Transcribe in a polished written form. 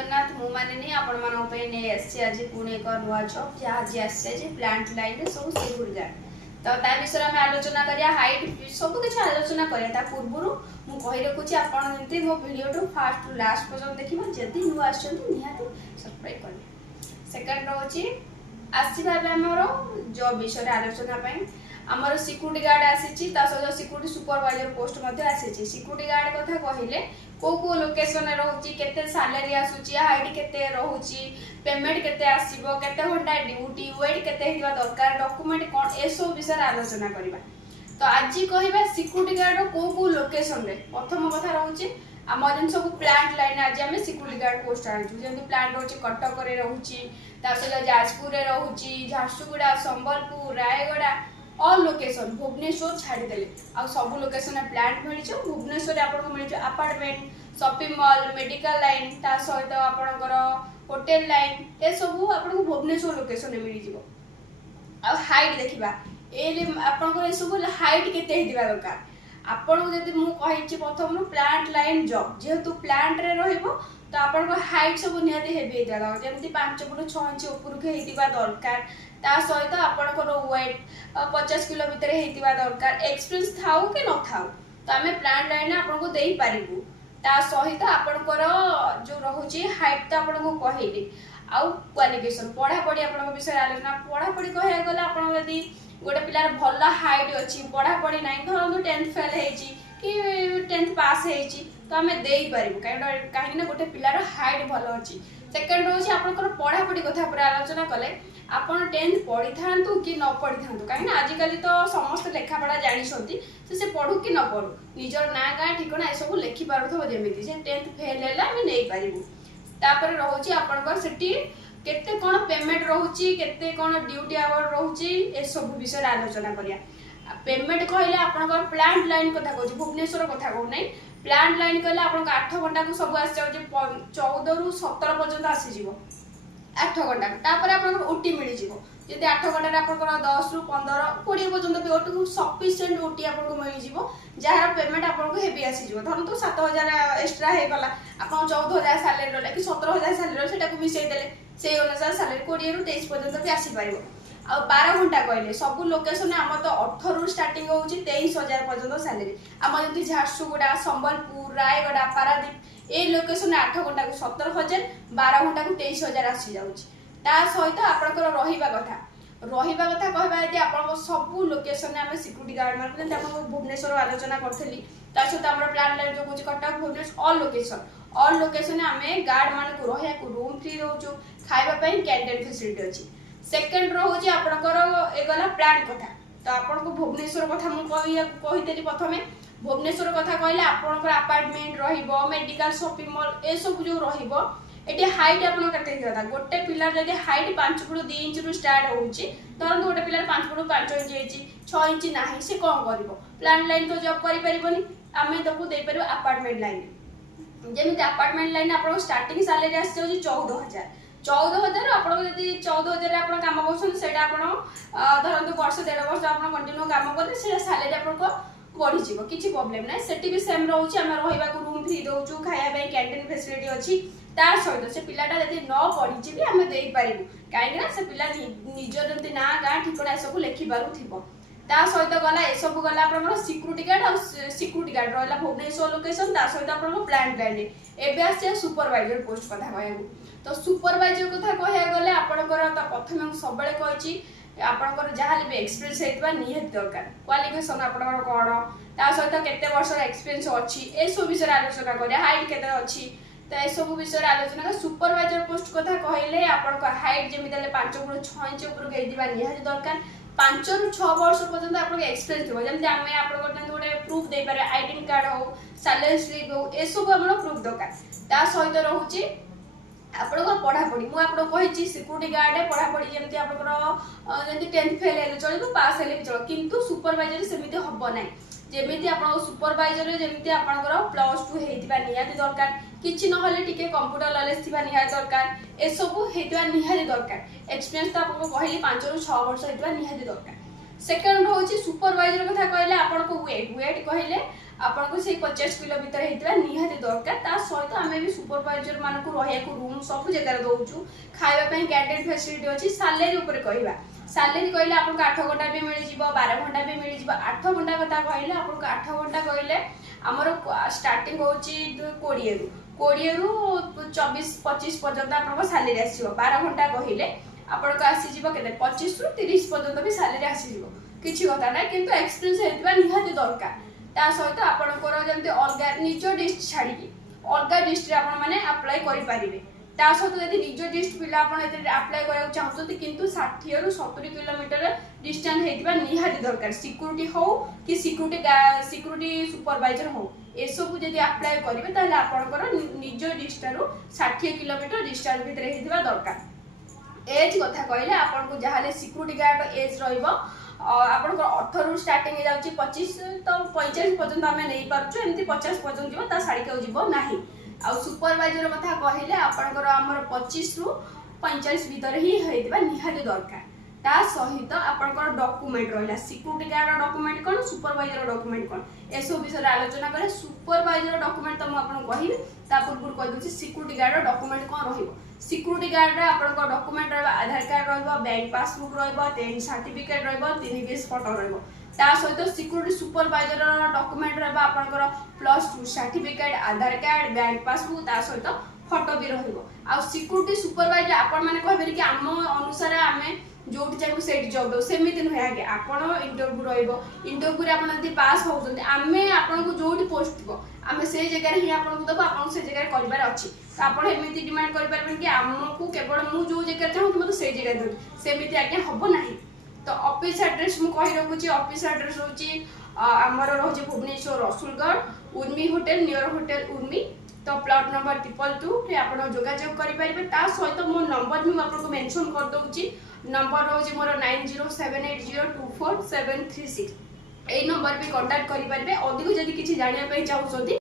जगन्नाथ मु मानिनी आपण मानन पे ने एससी आज पुणे एक नुआ जॉब जे आज आसे जे प्लांट लाइन सब सिक्योरिटी गार्ड तो ता विषय में आलोचना करिया हाइट सब कुछ आलोचना करिया ता पूर्वरु मु कहि रखुची आपण जंती मो वीडियो टू फास्ट टू लास्ट पर्यंत देखिबा जदी नुआ आछंती निहाती सब्सक्राइब करबे। सेकंड रहउची आसी भाबे हमरो जॉब विषय आलोचना पई आमर सिक्यूरिटी गार्ड आसीची ता सहित सिक्यूरिटी सुपरवाइजर पोस्ट मध्ये आसीची। सिक्यूरिटी गार्ड कथा कहिले को लोकेशन रे रहउची केते सैलरी आसुची हाइट केते रहउची पेमेंट केते आसीबो केते घंटा ड्यूटी वेट केते हिवा दरकार डॉक्यूमेंट कोन ए सब विषय आलोचना करिबा। तो आज कहबा सिक्यूरिटी गार्ड को लोकेशन रे प्रथम कथा रहउची आम जन सब प्लांट लाइन आज आम सिक्यूरिटी गार्ड पोस्ट आनछु जेंति प्लांट रहउची कटक रे रहउची ता सहित जाजपुर रे रहउची झारसुगुड़ा संबलपुर रायगड़ा ऑल लोकेशन भुवनेश्वर छाड़ी देले आ सब लोकेशन में प्लांट मिली भुवनेश्वर आपको मिली apartment shopping mall medical line ता सहित आपणकर होटल लाइन ए सब आपको भुवनेश्वर लोकेशन में मिली आ हाइट देखिबा ए आपणकर ए सब हाइट केते हेदिबा दरकार आपन जदि मु कहिछि प्रथम प्लांट लाइन जॉब जेहेतु प्लांट रे रहइबो तो आपन हाइट सब निहाती हेबी हेदिबा जेमति 5 फुट 6 इंच ऊपर के हेदिबा दरकार ता सहित आपनकर वेट 50 किलो भीतर हेतिबा दरकार एक्सपीरियंस थाउ के न थाउ तो आमे प्लांट लाइन आपन को देई पारिबु ता सहित आपनकर जो रहउची हाइट तो आपन को कहिली आ क्वालिफिकेशन पढ़ा पढ़ी आपन विषय आलोचना पढ़ा पढ़ी कहया गला आपन यदि गोटे पिलार भल हाइट अछि पढ़ा पढ़ी नाही धरनु 10th फेल हेची कि 10th पास हेची तो आमे देई पारिबु काहे ना गोटे पिलार हाइट भल अछि। सेकंड रहउची आपनकर पढ़ा पढ़ी कथा पर आलोचना कले आपण 10th पढ़ी थांतु कि न पढ़ी थांतु काहे ना आज काली तो समस्त लेखा पढ़ा जानि छथि से पढ़ू कि न पढ़ू निजर ना गां ठिकाना ए सब लेखि पारुथबो जेमिति से 10th फेल हैला हम नै पारिबु। तापर रहउची आपनकर सेठी केते कोन पेमेंट रहउची केते कोन ड्यूटी आवर रहउची ए सब विषय आलोचना करिया। पेमेंट कहले आपनकर प्लांट लाइन कथा कहू भुवनेश्वर कथा कहू नै प्लांट लाइन कहले आपन 8 घंटा को सब आसी जाउ 14 रु 17 पर्यंत आसी जीवो 8 घंटा तापर आपन ओटी मिली जीवो यदि 8 घंटा आपन 10 रु 15 20 पर्यंत भी ओटी सफिशिएंट ओटी आपन मिली जीवो जहार पेमेंट आपन को हेवी आसी जीवो धरन तो 7000 एक्स्ट्रा हे गला आपन 14000 सैलरी रहले कि 17000 सैलरी सेटा को मिसै देले से अनुसार सैलरी 20 रु 23 पर्यंत भी आसी पारिबो आ 12 घंटा कहले सब लोकेशन आम तो 18 रु स्टार्टिंग होउची 23000 पर्यंत सैलरी आम जंती झारसुगुड़ा संबलपुर रायगड़ा पारादीप ए लोकेशन 8 घंटा को 17000 12 घंटा को 23000 आसी जाउची ता सहित आपनकर रहिबा कथा कहबा यदि आपन सब लोकेशन में आम सिक्यूरिटी गार्ड मारते जंती आपन भुवनेश्वर आलोचना करथली ता सहित हमर प्लान लाइन जो कुछ कटक भुवनेश्वर ऑल लोकेशन आम गार्ड मान को रहिया को रूम फ्री रहउछु खाइबा पई कैंटीन फैसिलिटी अछि। सेकंड रहउची आपनकर एगला प्लांट कथा तो आपन को भुवनेश्वर कथा मु कहितेली प्रथमे भुवनेश्वर कथा कहले आपनकर अपार्टमेंट रहिबो मेडिकल शॉपिंग मॉल ए सब जो रहिबो एटी हाइट आपन कते हिता गोटे पिलर जदि हाइट 5 फुट 2 इंच रु स्टार्ट होउची तरन गोटे पिलर 5 फुट 5 इंच हेची 6 इंच नाही से कोन करिवो प्लांट लाइन तो जॉब करि परिबोनी आमे तको दे परिबो अपार्टमेंट लाइन जेमिति अपार्टमेंट लाइन आपन स्टार्टिंग सैलरी आसी जाउची 14000 आपन यदि 14000 आपन काम करछन सेटा आपन धरन तो वर्ष 1.5 वर्ष आपन कंटिन्यू काम करले से सैलरी आपन को बढ़ी जीवो किछि प्रॉब्लम नै सेठी भी सेम रहउची हम रहिबा को रूम फ्री दउचू खाया बे कैंटीन फैसिलिटी अछि तार सहित से पिलाटा यदि न पढ़ी भी आम दे पारिबु काहे ना से पिला निजर जंती ना गां ठिकाना सब लेखि पारु थिबो ता सहित गला ए सब गला आपन सिक्यूरिटी गार्ड और सिक्यूरिटी गार्ड रहला भुवनेश्वर लोकेशन ता सहित आपन प्लांट लाइन एबे आसे सुपरवाइजर पोस्ट कथा कहबो तो सुपरवाइजर कथा कहया गले आपनकर त प्रथमे हम सबले कहिछि आपनकर जहाले भी एक्सपीरियंस हेतबा निहित दरकार क्वालिफिकेशन आपनकर कोन ता सहित केते वर्ष एक्सपीरियंस अछि ए सब विषय आलोचना करिया हाइट केते अछि तो ए सब विषय आलोचना कर सुपरवाइजर पोस्ट कथा कहले आपनकर हाइट जेमि देले 5 फुट 6 इंच ऊपर गइदिबा निहित दरकार 5 रु 6 वर्ष पर्यंत आपन एक्सपीरियंस थिबो जेमि आमे आपनकर जंत गोटे प्रूफ दे पारे आईडी कार्ड हो सैलरी स्लिप हो ए सब हमरो प्रूफ दरकार ता सहित रहउची आपनकर पढ़ा पढ़ी मु आपन कहिछि सिक्यूरिटी गार्ड पढ़ा पढ़ी जेमति आपनकर जंती 10th फेल हेले चलिबो पास हेले भी चलो किंतु सुपरवाइजर सेमिति हबो नै जेमिति आपन सुपरवाइजर जेमिति आपनकर +2 हेतिबा निहाती दरकार किछि न होले टिके कंप्यूटर नॉलेज थिबा निहाती दरकार ए सब हेतिबा निहाती दरकार एक्सपीरियंस त आपन कहली 5 रु 6 वर्ष हेतिबा निहाती दरकार। सेकंड होछि सुपरवाइजर कथा कहले आपन को वेट कहले आपनको से 50 किलो भीतर हेतिबा निहाती दरकार ता सहित आमे भी सुपरवाइजर मानकु रहियाकु रूम सब जगह दउछु खाइबा पई कैंटीन फैसिलिटी अछि सैलरी ऊपर कहबा सैलरी कहले आपनको 8 घंटा भी मिल जिवो 12 घंटा भी मिल जिवो 8 घंटा कथा कहले आपनको 8 घंटा कहले हमर स्टार्टिंग होची 20 रु 24 25 पर्यंत आपनको सैलरी आसीबो 12 घंटा कहले आपनको आसी जिवो केते 25 रु 30 पर्यंत भी सैलरी आसी जिवो किछि कथा ना किंतु एक्सपीरियंस हेतिबा निहाती दरकार ता सहित आपनकर जंते अलगा निज डिस्ट छाडी अलगा डिस्ट रे आपन माने अप्लाई करि परिबे ता सहित यदि निज डिस्ट पिला आपन एते अप्लाई करया चाहछथि किंतु 60 रु 70 किलोमीटर डिस्टेंस हेतिबा निहाती दरकार सिक्युरिटी हो कि सिक्युरिटी सुपरवाइजर हो ए सब जदि अप्लाई करिवे ताले आपनकर निज डिस्ट रु 60 किलोमीटर डिस्टेंस भितर हेतिबा दरकार एज कथा कहले आपन को जहाले सिक्युरिटी गार्ड एज रहइबो आपनकर 18 रु स्टार्टिंग हे जाउची 25 तो 45 पर्यंत हमें नहीं पारछु एमती 50 पर्यंत जीवो ता साडी के जीवो नाही आ सुपरवाइजर कथा कहले आपनकर हमर 25 रु 45 भीतर ही हेतिबा निहाती दरकार ता सहित आपनकर डॉक्यूमेंट रहला सिक्युरिटी गार्ड डॉक्यूमेंट कोन सुपरवाइजर डॉक्यूमेंट कोन एसो विषय आलोचना करे सुपरवाइजर डॉक्यूमेंट त म आपन कहिबे ता पूर्व कहि दोछि सिक्युरिटी गार्ड डॉक्यूमेंट कोन रहिबो सिक्युरिटी गार्ड रे आपनकर डॉक्यूमेंट रहबा आधार कार्ड रहबो बैंक पासबुक रहबो 10 सर्टिफिकेट रहबो 3 पीस फोटो रहबो ता सहित सिक्युरिटी सुपरवाइजर डॉक्यूमेंट रहबा आपनकर +2 सर्टिफिकेट आधार कार्ड बैंक पासबुक ता सहित फोटो भी रहबो आ सिक्युरिटी सुपरवाइजर आपन माने कहबे कि हम अनुसार आमे जोट चाहू सेट जॉब दो सेमिति न आगे आपण इंटरव्यू रहइबो इंटरव्यू रे आपण यदि पास होउछन आमे आपण को जोट पोस्ट को आमे से जगह रे ही आपण को दबो आपण से जगह करबार अछि त आपण एमिति डिमांड कर परबेन कि हमकु केवल मु जो जगह चाहू मते से जगह दो सेमिति आगे हबो नाही तो ऑफिस एड्रेस मु कहि रखुची ऑफिस एड्रेस होची हमर रहउची Bhubaneswar Rasulgarh Urmi hotel near hotel Urmi तो प्लॉट नंबर 222 रे आपण जोगाजोग करि परबे ता सहित मो नंबर भी आपन को मेंशन कर दउची नंबर रोज मोर 9078024736 ए नंबर भी कांटेक्ट करि परबे अधिक जदि किछि जानिया पई चाहउछथि